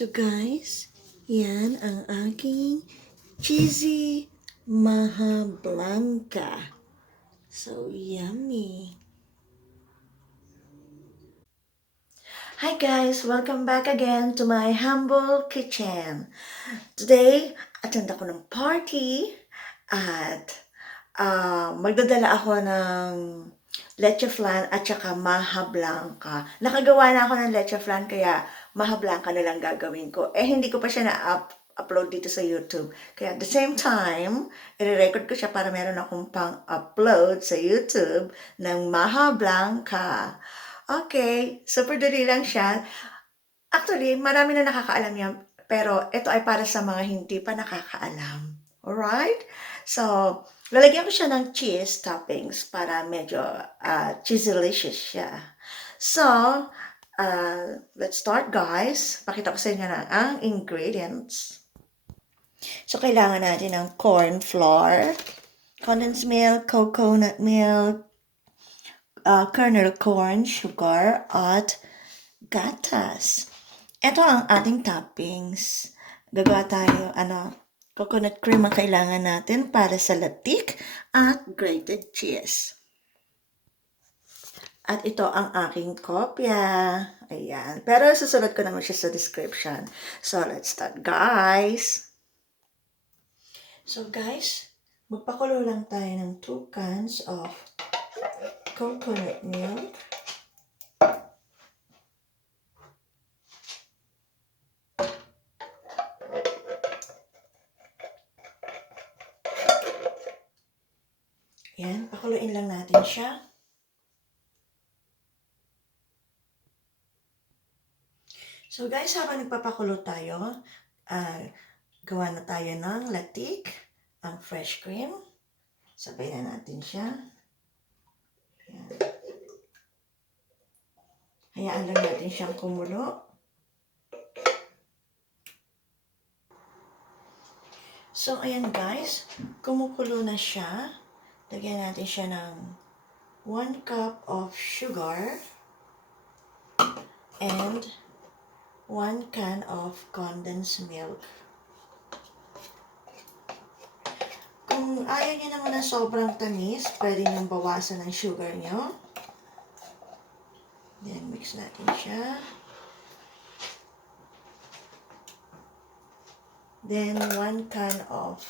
So guys, yan ang aking cheesy majablanca. So yummy. Hi guys, welcome back again to my humble kitchen. Today, attend ako ng party at magdadala ako ng leche flan at saka majablanca. Nakagawa na ako ng leche flan kaya majablanca na lang gagawin ko. Hindi ko pa siya na-upload dito sa YouTube. Kaya at the same time, i-record ko siya para meron akong pang-upload sa YouTube ng majablanca. Okay, super dali lang siya. Actually, marami na nakakaalam yan, pero ito ay para sa mga hindi pa nakakaalam. Alright? So, lalagyan ko siya ng cheese toppings para medyo cheesy-licious siya. So, let's start guys. Pakita ko sa inyo na ang ingredients. So, kailangan natin ng corn flour, condensed milk, coconut milk, kernel corn, sugar, at gatas. Ito ang ating toppings. Gagawa tayo, coconut cream ang kailangan natin para sa latik at grated cheese. At ito ang aking kopya. Ayan. Pero susunod ko naman siya sa description. So, let's start, guys. So, guys, magpakulo lang tayo ng 2 cans of coconut milk. Yan, pakuluin lang natin siya. So guys, habang nagpapakulo tayo, gawa na tayo ng latik, ang fresh cream. Sabay na natin siya. Yan. Hayaan lang natin siyang kumulo. So ayan guys, kumukulo na siya. Lagyan natin siya ng 1 cup of sugar and 1 can of condensed milk. Kung ayaw niyo naman ng sobrang tamis, pwede niyong bawasan ng sugar niyo. Then, mix natin siya. Then, 1 can of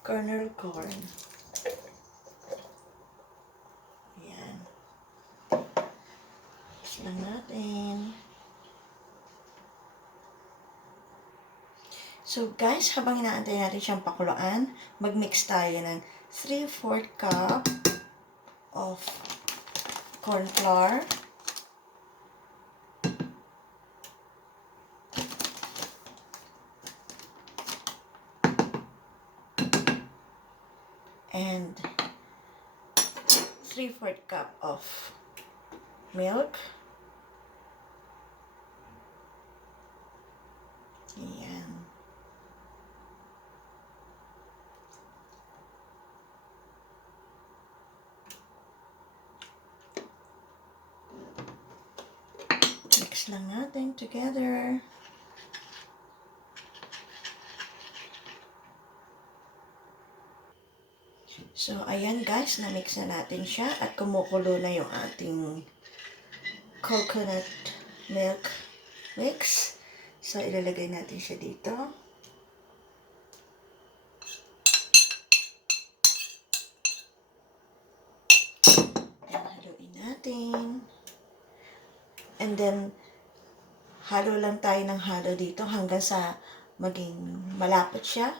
kernel corn. Ayan. Mix lang natin. So guys, habang inaantay natin siyang pakuluan, mag-mix tayo ng 3/4 cup of corn flour. And 3/4 cup of milk. Ayan. Mix lang natin together. So, ayan guys, na-mix na natin siya at kumukulo na yung ating coconut milk mix. So, ilalagay natin siya dito. Ayan, haluin natin. And then, halo lang tayo ng halo dito hanggang sa maging malapot siya.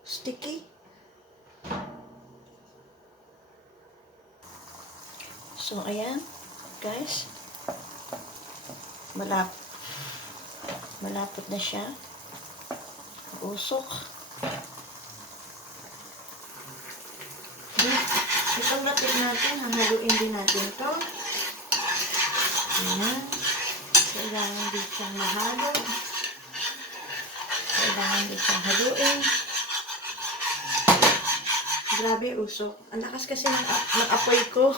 Sticky. So, ayan, guys. Malapot na siya. Usok. Itong latik natin, hahaluin din natin ito. Ayan. Kailangan din siyang mahalo. Kailangan din siyang haluin. Grabe, usok. Ang lakas kasi ng apoy ko.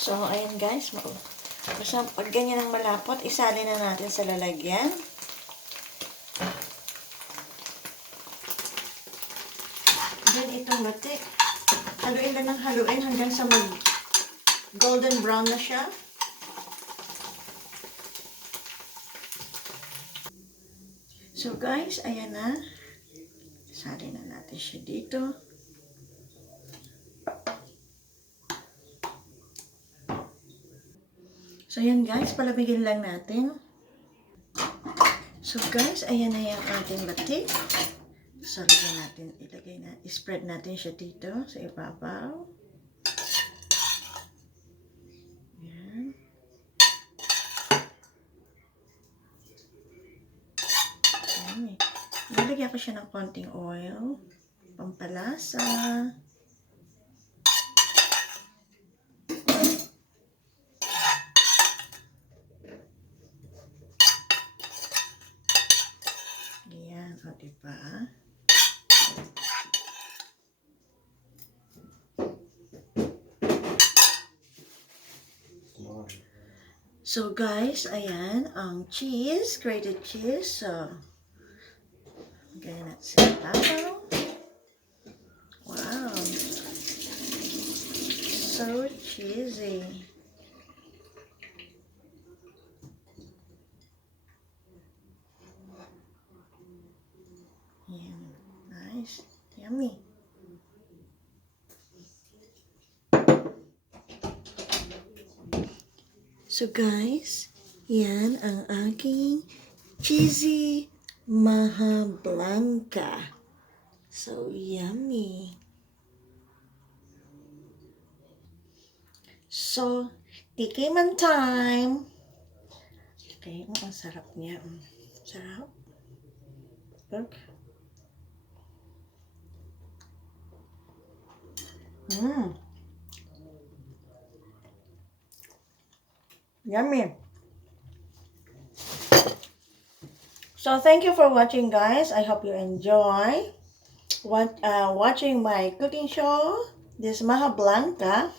So, So, ayan guys. Basta pag ganyan ang malapot, isali na natin sa lalagyan. Then, itong batik. Haluin lang ng haluin hanggang sa golden brown na siya. So guys, ayan na. Sali na natin siya dito. So ayan guys, palamigin lang natin. So guys, ayan na yung ating batik. So spread natin siya dito sa ibabaw. Ayan. Ayan. Nalagyan ko siya ng konting oil. Pampalasa. Ayan, o diba? So guys, ayan ang cheese, grated cheese. So, ganyan natin sa ibabaw. Wow! So cheesy. Ayan. Nice. Yummy. So guys, yan ang aking cheesy majablanca. So yummy. So, tikiman time. Okay, ang sarap niya. Sarap. Look. Yummy. So, thank you for watching, guys. I hope you enjoy watching my cooking show, this majablanca.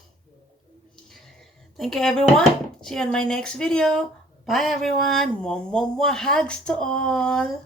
Thank you, everyone. See you on my next video. Bye, everyone. Mwah, mwah, mwah. Hugs to all.